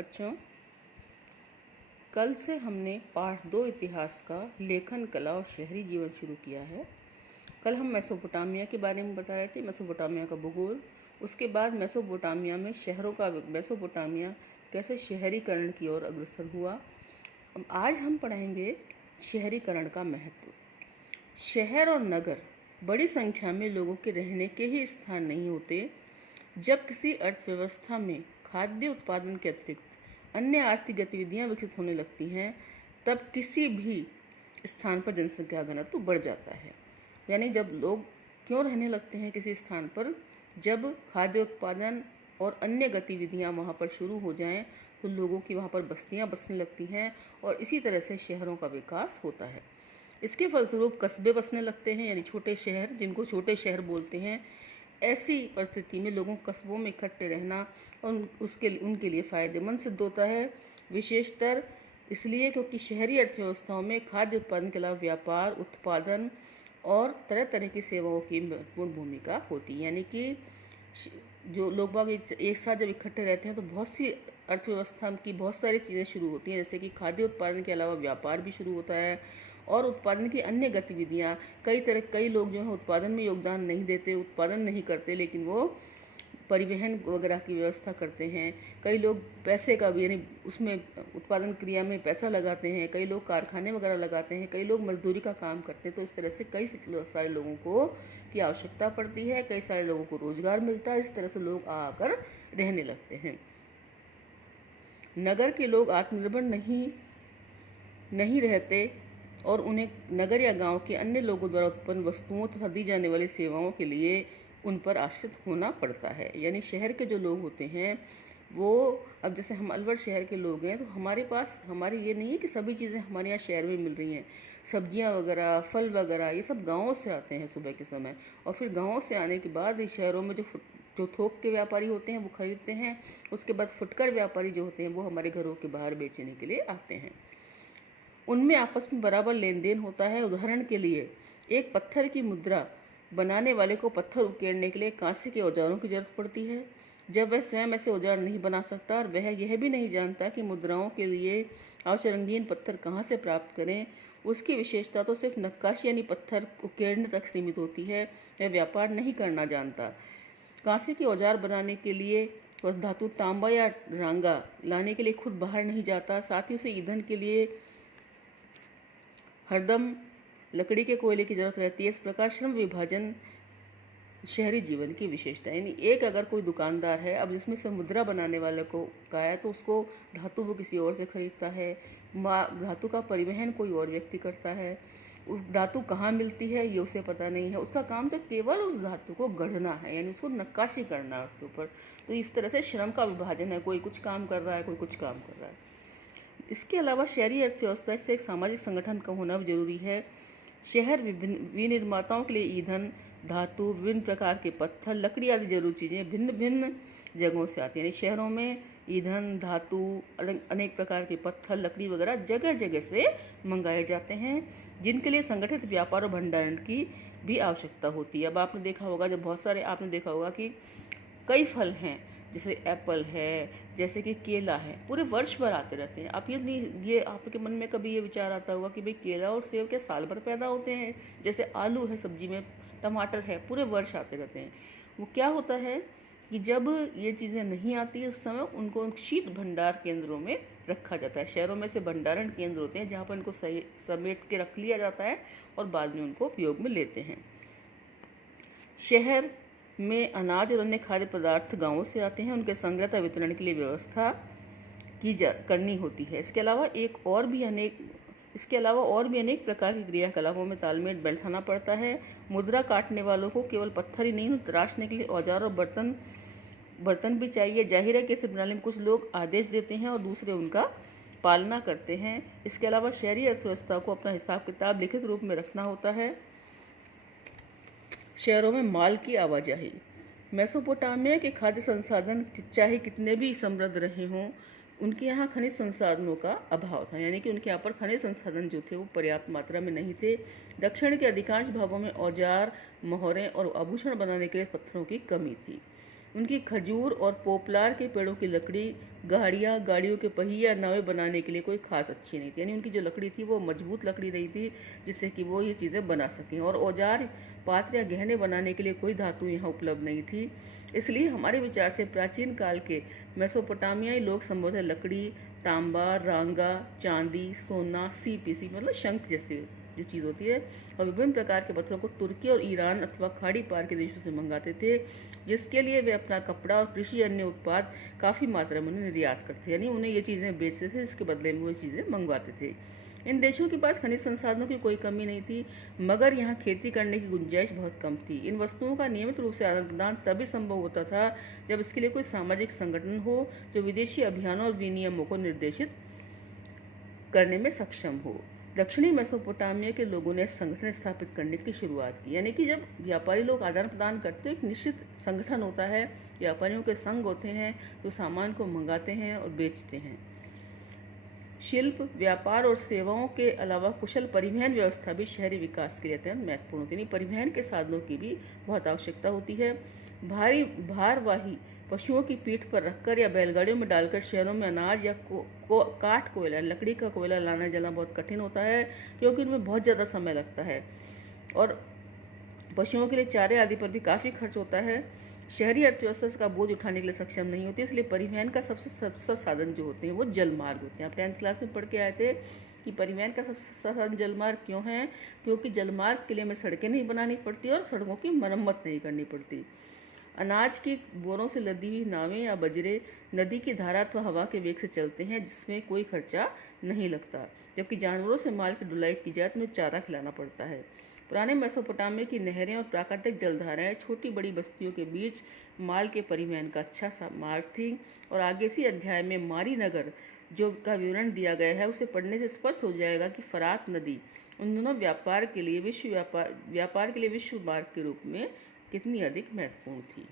बच्चों, कल से हमने पाठ 2 इतिहास का लेखन कला और शहरी जीवन शुरू किया है। कल हम मेसोपोटामिया के बारे में बता रहे थे, मेसोपोटामिया का भूगोल। उसके बाद मेसोपोटामिया में शहरों का मेसोपोटामिया कैसे शहरीकरण की ओर अग्रसर हुआ। अब आज हम पढ़ेंगे शहरीकरण का महत्व। शहर और नगर बड़ी संख्या में लोगों के रहने के ही स्थान नहीं होते। जब किसी अर्थव्यवस्था में खाद्य उत्पादन के अतिरिक्त अन्य आर्थिक गतिविधियां विकसित होने लगती हैं, तब किसी भी स्थान पर जनसंख्या घनत्व बढ़ जाता है। यानी जब लोग क्यों रहने लगते हैं किसी स्थान पर, जब खाद्य उत्पादन और अन्य गतिविधियां वहां पर शुरू हो जाएं, तो लोगों की वहां पर बस्तियां बसने लगती हैं और इसी तरह से शहरों का विकास होता है। इसके फलस्वरूप कस्बे बसने लगते हैं, यानी छोटे शहर, जिनको छोटे शहर बोलते हैं। ऐसी परिस्थिति में लोगों को कस्बों में इकट्ठे रहना और उनके लिए फ़ायदेमंद सिद्ध होता है, विशेषतर इसलिए क्योंकि शहरी अर्थव्यवस्थाओं में खाद्य उत्पादन के अलावा व्यापार, उत्पादन और तरह तरह की सेवाओं की महत्वपूर्ण भूमिका होती है। यानी कि जो लोग बाग एक साथ जब इकट्ठे रहते हैं तो बहुत सी अर्थव्यवस्था की बहुत सारी चीज़ें शुरू होती हैं, जैसे कि खाद्य उत्पादन के अलावा व्यापार भी शुरू होता है और उत्पादन की अन्य गतिविधियां। कई लोग जो है उत्पादन में योगदान नहीं देते, उत्पादन नहीं करते, लेकिन वो परिवहन वगैरह की व्यवस्था करते हैं। कई लोग पैसे का भी, यानी उसमें उत्पादन क्रिया में पैसा लगाते हैं। कई लोग कारखाने वगैरह लगाते हैं। कई लोग मजदूरी का काम करते हैं। तो इस तरह से कई सारे लोगों को की आवश्यकता पड़ती है, कई सारे लोगों को रोजगार मिलता है। इस तरह से लोग आकर रहने लगते हैं। नगर के लोग आत्मनिर्भर नहीं रहते और उन्हें नगर या गांव के अन्य लोगों द्वारा उत्पन्न वस्तुओं तथा दी जाने वाली सेवाओं के लिए उन पर आश्रित होना पड़ता है। यानी शहर के जो लोग होते हैं वो, अब जैसे हम अलवर शहर के लोग हैं, तो हमारे ये नहीं है कि सभी चीज़ें हमारे यहाँ शहर में मिल रही हैं। सब्जियाँ वगैरह, फल वगैरह, ये सब गाँवों से आते हैं सुबह के समय, और फिर गाँवों से आने के बाद इस शहरों में जो थोक के व्यापारी होते हैं वो खरीदते हैं। उसके बाद फुटकर व्यापारी जो होते हैं वो हमारे घरों के बाहर बेचने के लिए आते हैं। उनमें आपस में बराबर लेन देन होता है। उदाहरण के लिए, एक पत्थर की मुद्रा बनाने वाले को पत्थर उकेरने के लिए कांसे के औजारों की जरूरत पड़ती है। जब वह स्वयं ऐसे औजार नहीं बना सकता और वह यह भी नहीं जानता कि मुद्राओं के लिए आवश्यक रंगीन पत्थर कहाँ से प्राप्त करें, उसकी विशेषता तो सिर्फ नक्काशी यानी पत्थर उकेरने तक सीमित होती है। वह व्यापार नहीं करना जानता। कांसे के औजार बनाने के लिए वह धातु तांबा या रांगा लाने के लिए खुद बाहर नहीं जाता। साथ ही उसे ईंधन के लिए हरदम लकड़ी के कोयले की जरूरत रहती है। इस प्रकार श्रम विभाजन शहरी जीवन की विशेषता। यानी एक अगर कोई दुकानदार है, अब जिसमें से मुद्रा बनाने वाले को का है, तो उसको धातु वो किसी और से खरीदता है। धातु का परिवहन कोई और व्यक्ति करता है। उस धातु कहाँ मिलती है ये उसे पता नहीं है। उसका काम तो केवल उस धातु को गढ़ना है, यानी उसको नक्काशी करना है उसके ऊपर। तो इस तरह से श्रम का विभाजन है, कोई कुछ काम कर रहा है, कोई कुछ काम कर रहा है। इसके अलावा शहरी अर्थव्यवस्था से एक सामाजिक संगठन का होना भी जरूरी है। शहर विनिर्माताओं के लिए ईंधन, धातु, विभिन्न प्रकार के पत्थर, लकड़ी आदि जरूरी चीज़ें भिन्न भिन्न जगहों से आती हैं। यानी शहरों में ईंधन, धातु, अनेक प्रकार के पत्थर, लकड़ी वगैरह जगह जगह से मंगाए जाते हैं, जिनके लिए संगठित व्यापार और भंडारण की भी आवश्यकता होती है। अब आपने देखा होगा, जब बहुत सारे आपने देखा होगा कि कई फल हैं, जैसे एप्पल है, जैसे कि केला है, पूरे वर्ष भर आते रहते हैं। आप ये आपके मन में कभी ये विचार आता होगा कि भाई केला और सेब क्या साल भर पैदा होते हैं? जैसे आलू है सब्जी में, टमाटर है, पूरे वर्ष आते रहते हैं। वो क्या होता है कि जब ये चीज़ें नहीं आती उस समय उनको शीत भंडार केंद्रों में रखा जाता है। शहरों में से भंडारण केंद्र होते हैं जहाँ पर इनको सही समेट के रख लिया जाता है और बाद में उनको उपयोग में लेते हैं। शहर में अनाज और अन्य खाद्य पदार्थ गांवों से आते हैं, उनके संग्रह तथा वितरण के लिए व्यवस्था करनी होती है। इसके अलावा और भी अनेक प्रकार की क्रियाकलापों में तालमेल बैठाना पड़ता है। मुद्रा काटने वालों को केवल पत्थर ही नहीं, तराशने के लिए औजार और बर्तन भी चाहिए। जाहिर है कि इस प्रणाली में कुछ लोग आदेश देते हैं और दूसरे उनका पालना करते हैं। इसके अलावा शहरी अर्थव्यवस्था को अपना हिसाब किताब लिखित रूप में रखना होता है। शहरों में माल की आवाजाही। मेसोपोटामिया के खाद्य संसाधन चाहे कितने भी समृद्ध रहे हों, उनके यहाँ खनिज संसाधनों का अभाव था। यानी कि उनके यहाँ पर खनिज संसाधन जो थे वो पर्याप्त मात्रा में नहीं थे। दक्षिण के अधिकांश भागों में औजार, मोहरें और आभूषण बनाने के लिए पत्थरों की कमी थी। उनकी खजूर और पोपलार के पेड़ों की लकड़ी गाड़ियाँ, गाड़ियों के पहिए या नावें बनाने के लिए कोई खास अच्छी नहीं थी। यानी उनकी जो लकड़ी थी वो मजबूत लकड़ी नहीं थी जिससे कि वो ये चीज़ें बना सकें। और औजार, पात्र या गहने बनाने के लिए कोई धातु यहाँ उपलब्ध नहीं थी। इसलिए हमारे विचार से प्राचीन काल के मेसोपोटामियाई लोग संभवतः लकड़ी, तांबा, रांगा, चांदी, सोना, सीपीसी मतलब शंख जैसे जो चीज़ होती है और विभिन्न प्रकार के पत्थरों को तुर्की और ईरान अथवा खाड़ी पार के देशों से मंगाते थे, जिसके लिए वे अपना कपड़ा और कृषि अन्य उत्पाद काफ़ी मात्रा में उन्हें निर्यात करते, यानी उन्हें ये चीज़ें बेचते थे जिसके बदले में वो चीज़ें मंगवाते थे। इन देशों के पास खनिज संसाधनों की कोई कमी नहीं थी, मगर यहाँ खेती करने की गुंजाइश बहुत कम थी। इन वस्तुओं का नियमित रूप से आदान प्रदान तभी संभव होता था जब इसके लिए कोई सामाजिक संगठन हो जो विदेशी अभियानों और विनियमों को निर्देशित करने में सक्षम हो। दक्षिणी मेसोपोटामिया के लोगों ने संगठन स्थापित करने की शुरुआत की, यानी कि जब व्यापारी लोग आदान प्रदान करते हैं, एक निश्चित संगठन होता है, व्यापारियों के संघ होते हैं जो सामान को मंगाते हैं और बेचते हैं। शिल्प, व्यापार और सेवाओं के अलावा कुशल परिवहन व्यवस्था भी शहरी विकास के लिए अत्यंत महत्वपूर्ण होती है। परिवहन के साधनों की भी बहुत आवश्यकता होती है। भारी भारवाही पशुओं की पीठ पर रखकर या बैलगाड़ियों में डालकर शहरों में अनाज या काठ कोयला, लकड़ी का कोयला लाना जलाना बहुत कठिन होता है क्योंकि उनमें बहुत ज़्यादा समय लगता है और पशुओं के लिए चारे आदि पर भी काफ़ी खर्च होता है। शहरी अर्थव्यवस्था का बोझ उठाने के लिए सक्षम नहीं होती, इसलिए परिवहन का सबसे सस्ता साधन जो होते हैं वो जलमार्ग होते हैं। आप 10th क्लास में पढ़ के आए थे कि परिवहन का सबसे सस्ता साधन जलमार्ग क्यों है, क्योंकि जलमार्ग के लिए हमें सड़कें नहीं बनानी पड़ती और सड़कों की मरम्मत नहीं करनी पड़ती। अनाज की बोरों से लदी हुई नावें या बजरे नदी की धारा अथवा हवा के वेग से चलते हैं जिसमें कोई खर्चा नहीं लगता, जबकि जानवरों से माल की ढुलाई की जाए तो उन्हें चारा खिलाना पड़ता है। पुराने मेसोपोटामिया की नहरें और प्राकृतिक जलधाराएं छोटी बड़ी बस्तियों के बीच माल के परिवहन का अच्छा मार्ग थी। और आगे इसी अध्याय में मारी नगर जो का विवरण दिया गया है उसे पढ़ने से स्पष्ट हो जाएगा कि फरात नदी उन दोनों व्यापार के लिए विश्व मार्ग के रूप में कितनी अधिक महत्वपूर्ण थी।